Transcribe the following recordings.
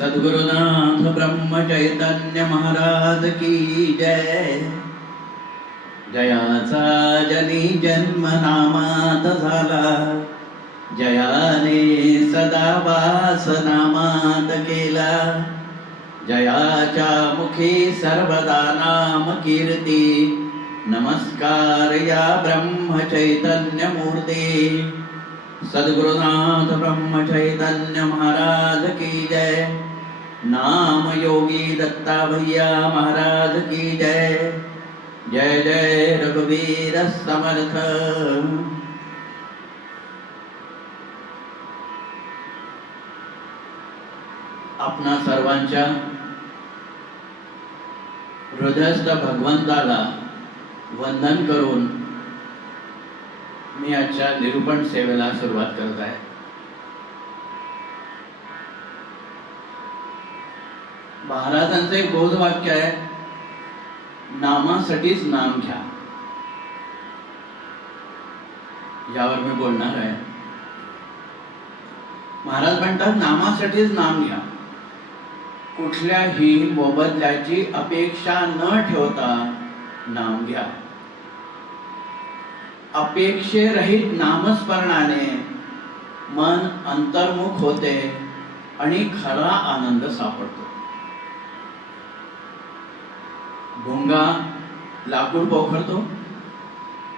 सद्गुरुनाथ ब्रह्म चैतन्य महाराज की जय। जयाचा जनी जन्म नामात झाला, जयाने सदा वास नामात केला। जयाच्या मुखी सर्वदा नाम कीर्ती, नमस्कार या ब्रह्म चैतन्य मूर्ती। सद्गुरुनाथ ब्रह्म चैतन्य महाराज की जय। नाम योगी दत्ता भैया महाराज की जय। जय जय रघुवीर समर्थ। आपणा सर्वांच्या हृदयस्थ भगवंताला वंदन करून मी आजच्या निरूपण सेवेला सुरुवात करत आहे। महाराजांचे एक बोध वाक्य आहे, नामासाठीच नाम घ्या। यावर मी बोलणार आहे। महाराज म्हणतात नामासाठीच नाम घ्या, कुठल्याही मोबदल्याची अपेक्षा न ठेवता नाम घ्या। अपेक्षेरहित नामस्मरणाने मन अंतर्मुख होते आणि खरा आनंद सापडतो। भुंगा लाकूड पोखरतो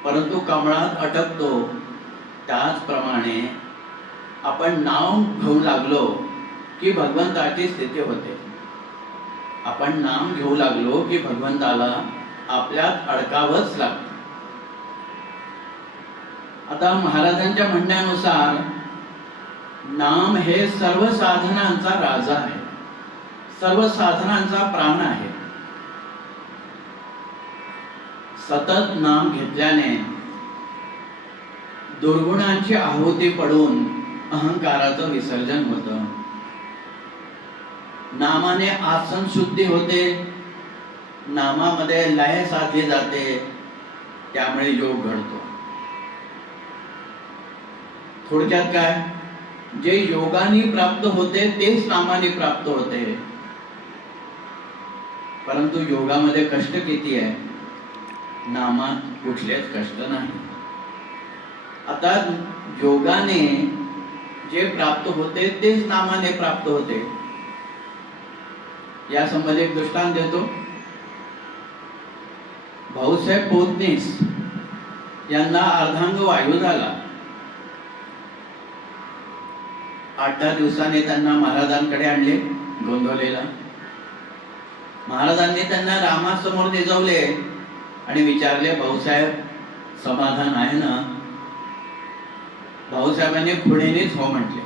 परंतु कमळात अटकतो, त्याचप्रमाणे आपण नाम घेऊ लागलो की भगवंताची स्थिती होते। आपण नाम घेऊ लागलो की भगवंताला आपल्यात अडकावंच लागतं। आता महाराजांच्या म्हणण्यानुसार नाम हे सर्व साधनांचा राजा आहे, सर्व साधनांचा प्राण आहे। सतत नाम घेतल्याने दुर्गुणांची आहुती पडून अहंकाराचं विसर्जन होतं। नामाने आसन शुद्धी होते, नामामध्ये लय साधली जाते, त्यामुळे योग घडतो। थोडक्यात काय, जे योगाने प्राप्त होते तेच नामाने प्राप्त होते। परंतु योगामध्ये कष्ट किती आहे, नामात कुठलेच कष्ट नाही। आता योगाने जे प्राप्त होते तेच नामाने प्राप्त होते। या संबंधी एक दृष्टांत देतो। भाऊसाहेब पोतनीस यांना अर्धांग वायू झाला। 8-10 दिवसांनी त्यांना महाराजांकडे आणले गोंधवलेला। महाराजांनी त्यांना रामासमोर निजवले आणि विचारले, भाऊसाहेब समाधान आहे ना? भाऊसाहेबांनी खुणेनेच हो म्हटले।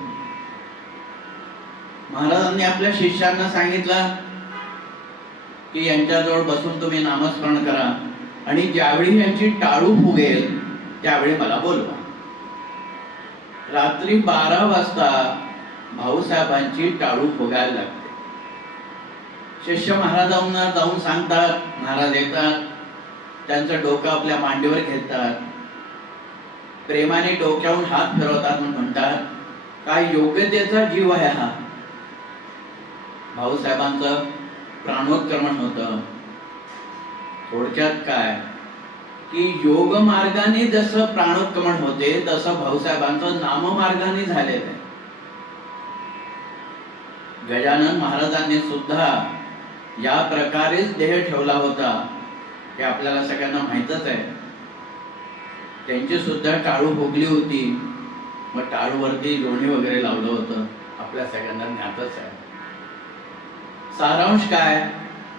महाराजांनी आपल्या शिष्यांना सांगितलं की यांच्याजवळ बसून तुम्ही नामस्मरण करा आणि ज्यावेळी यांची टाळू फुगेल त्यावेळी मला बोलवा। रात्री 12 वाजता भाऊसाहेबांची टाळू फुगायला लागते। शिष्य महाराजांना जाऊन सांगतात, महाराज येतात, त्यांचं डोकं आपल्या मांडीवर घेतात, प्रेमाने डोक्यावरून हात फिरवतात, म्हणतात, काय योग्यतेचा जीव आहे हा। भाऊसाहेबांचं प्राणोत्क्रमण होतं। थोडक्यात काय की योग मार्गाने जसं प्राणोत्क्रमण होते तसं भाऊसाहेबांचं नाम मार्गाने झालेलं आहे। गजानन महाराजांनी सुद्धा या प्रकारेच देह ठेवला होता, हे आपल्याला सगळ्यांना माहीतच आहे। त्यांची सुद्धा टाळू फुगली होती, मग टाळूवरती लोणी वगैरे लावलं होतं, आपल्या सगळ्यांना ज्ञातच आहे। सारांश काय,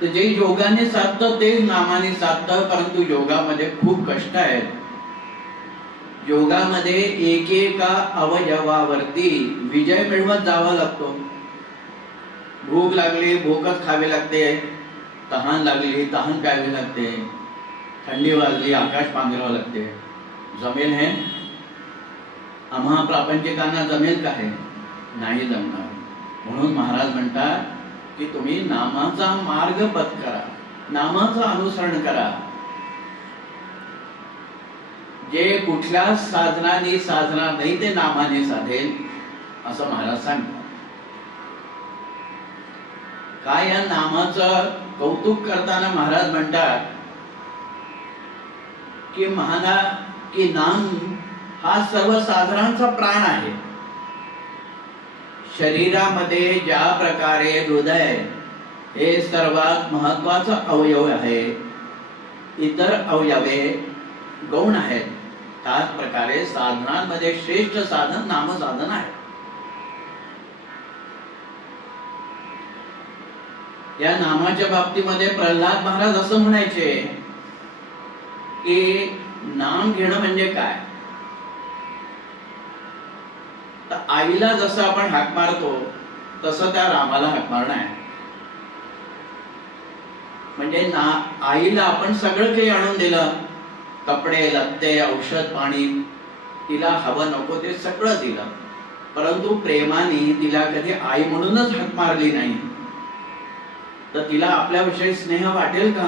तर जे योगाने साधतं तेच नामाने साधतं, परंतु योगामध्ये खूप कष्ट आहेत। योगामध्ये एकेका अवयवावरती विजय मिळवत जावा लागतो। भूक लागली भूकच खावी लागते, तहान लागली तहान प्यावी लागते, थंडी वाजली आकाश पांघरावं लागते। जमेल हे आम्हा प्रापंचिकांना जमेल का? हे नाही जमणार। म्हणून महाराज म्हणतात की तुम्ही नामाचा मार्ग पत्करा, नामाचं अनुसरण करा। जे कुठल्या साधनाने साधणार नाही ते नामाने साधेल, असं महाराज सांगतात। काय या नामाचं कौतुक करताना महाराज म्हणतात की नाम हा सर्वसाधारणचा प्राण आहे. शरीरामध्ये ज्या प्रकारे हृदय हे सर्वात महत्वाचा अवयव आहे, इतर अवयवे गौण आहेत, त्याच प्रकारे साधनांमध्ये श्रेष्ठ साधन नामसाधन आहे. या नामाच्या बाबतीमध्ये प्रल्हाद महाराज असं म्हणायचे की नाम घेणं म्हणजे काय. तर आईला जसं आपण हाक मारतो तसं त्या रामाला हाक मारणं आहे. म्हणजे आईला आपण सगळं काही आणून दिलं, कपडे लत्ते औषध पाणी, तिला हवं नको ते सगळं दिलं, परंतु प्रेमाने तिला कधी आई म्हणूनच हाक मारली नाही, तर तिला आपल्याविषयी स्नेह वाटेल का?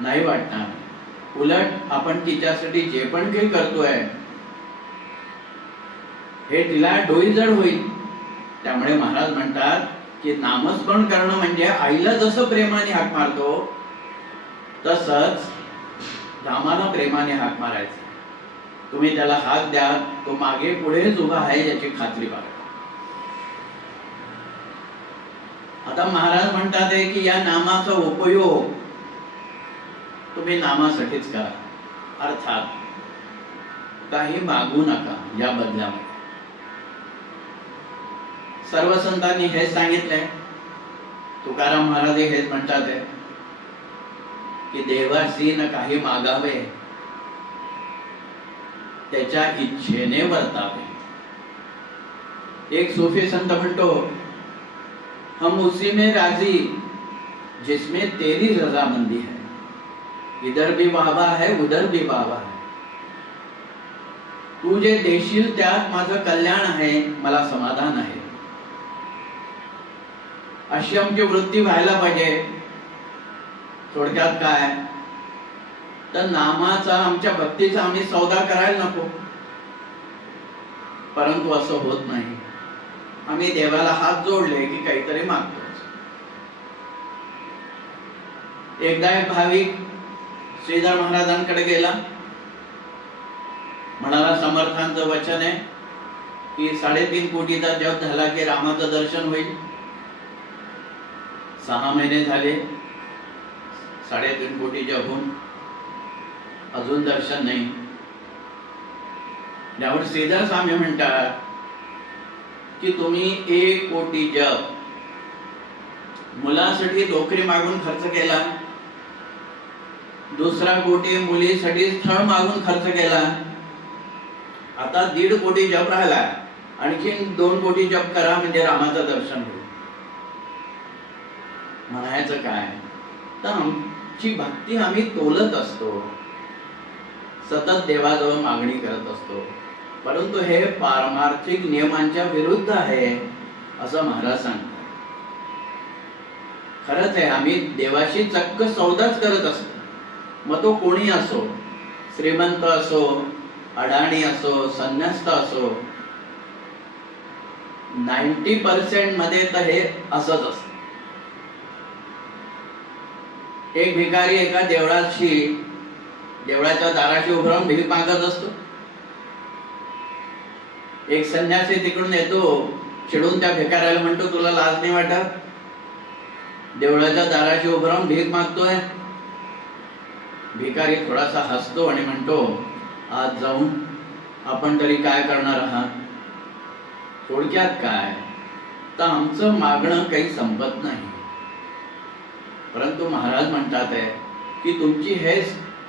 नाही वाटणार. उलट आपण तिच्यासाठी जे पण काही करतोय हे तिला डोईजड होईल. त्यामुळे महाराज म्हणतात की नामस्मरण करणं म्हणजे आईला जसं प्रेमाने हाक मारतो तसंच रामाला प्रेमाने हाक मारायचं. तुम्ही त्याला हाक द्या, तो मागे पुढेच उभा आहे याची खात्री बाळगा. आता महाराज म्हणतात की या नामाचा उपयोग तुम्ही नामासाठीच करा, अर्थात काही मागू नका. या बदल्यामध्ये सर्व संतांनी हेच सांगितलंय. तुकाराम महाराज हेच म्हणतात की देवासी न काही मागावे, त्याच्या इच्छेने वर्तावे. एक सूफी संत म्हणतो, हम उसी में राजी जिसमें तेरी रजामंदी है, इधर भी वाहवा है उधर भी वाहवा है. तू जे देशील त्यात माझं कल्याण आहे, मला समाधान आहे. अशी आमची वृत्ती व्हायला पाहिजे. थोडक्यात काय, तर नामाचा आमच्या भक्तीचा आम्ही सौदा करायला नको. परंतु असं होत नाही. आम्ही देवाला हात जोडले की काहीतरी मागतो. एकदा एक भाविक श्रीधर महाराजांकडे गेला, म्हणाला समर्थांचं वचन आहे की 3.5 कोटीचा जप झाला की रामाचं दर्शन होईल. 6 महिने झाले, 3.5 कोटी जप होऊन अजून दर्शन नाही. त्यावर श्रीधर स्वामी म्हणतात की तुम्ही 1 कोटी जप मुलासाठी नोकरी मागून खर्च केला, 2 कोटी मुलीसाठी स्थळ मागून खर्च केला, आता 1.5 कोटी जप राहिला, आणखीन 2 कोटी जप करा म्हणजे रामाचं दर्शन होईल. म्हणायचं काय, तर आमची भक्ती आम्ही तोलत असतो, सतत देवाजवळ मागणी करत असतो, परंतु हे पारमार्थिक नियमांच्या विरुद्ध आहे असं महाराज सांगतात. खरंच आहे, आम्ही देवाशी चक्क सौदाच करत असतो. मग तो कोणी असो, श्रीमंत असो, अडाणी असो, संन्यस्त असो, 90% मध्ये तर हे असंच असतं. एक भिकारी एका देवळाच्या दाराशी उभं राहून भीक मागत असतो. एक संन्यासी तिकडून येतो, चिडून त्या भिकाऱ्याला म्हणतो, तुला लाज नाही वाटत? देवळाच्या दाराशी उभं राहून भीक मागतोय. भिकारी थोडासा हसतो आणि म्हणतो, आज जाऊन आपण तरी काय करणार आहात? थोडक्यात काय, तर आमचं मागणं काही संपत नाही. परंतु महाराज म्हणतात की तुमची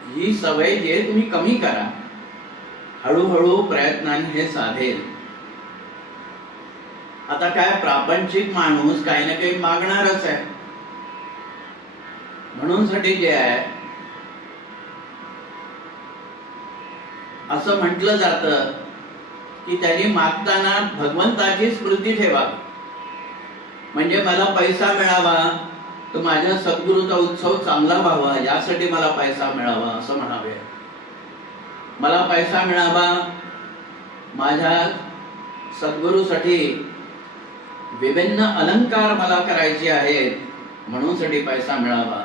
ही सवय जी आहे तुम्ही कमी करा, हळूहळू प्रयत्नाने हे साधेल. आता काय, प्रापंचिक माणूस काही ना काही मागणारच आहे. म्हणून साठी जे आहे असं म्हटलं जातं की त्यांनी मागताना भगवंताची स्मृती ठेवावी. म्हणजे मला पैसा मिळावा तर माझ्या सद्गुरूचा उत्सव चांगला व्हावा, यासाठी मला पैसा मिळावा असं म्हणावे. मला पैसा मिळावा, माझ्या सद्गुरूसाठी विभिन्न अलंकार मला करायचे आहेत म्हणून साठी पैसा मिळावा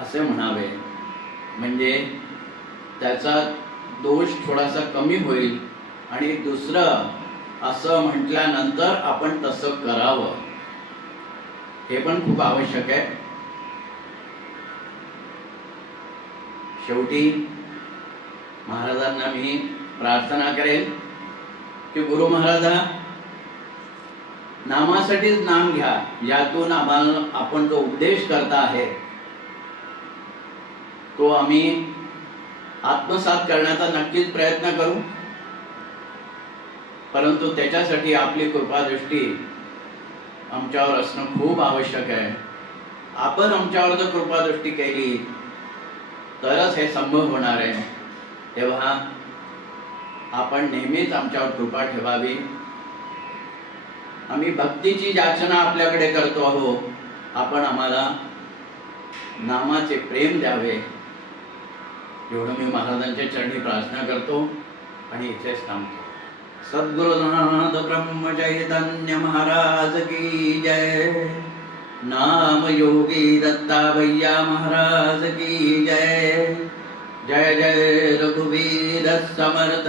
असे म्हणावे, म्हणजे त्याचा दोष थोडासा कमी होईल आणि दुसरं असं म्हटल्यानंतर आपण तसं करावं, हे पण खूप आवश्यक आहे. शेवटी महाराजांना मी प्रार्थना करेन की गुरु महाराजा, नामासाठीच नाम घ्या, यातून आम्हाला आपण जो उपदेश करता आहे तो आम्ही आत्मसात करण्याचा नक्कीच प्रयत्न करू, परंतु त्याच्यासाठी आपली कृपादृष्टी आमच्यावर असणं खूप आवश्यक आहे. आपण आमच्यावर जर कृपादृष्टी केली तरच हे संभव होणार आहे. तेव्हा आपण नेहमीच आमच्यावर कृपा ठेवावी. आम्ही भक्तीची याचना आपल्याकडे करतो आहोत, आपण आम्हाला नामाचे प्रेम द्यावे, एवढं मी महाराजांच्या चरणी प्रार्थना करतो आणि इथेच थांबतो. सद्गुरुनाथ ब्रह्म चैतन्य महाराज की जय. नाम योगी दत्ता भैया महाराज की जय. जय जय रघुवीर समर्थ.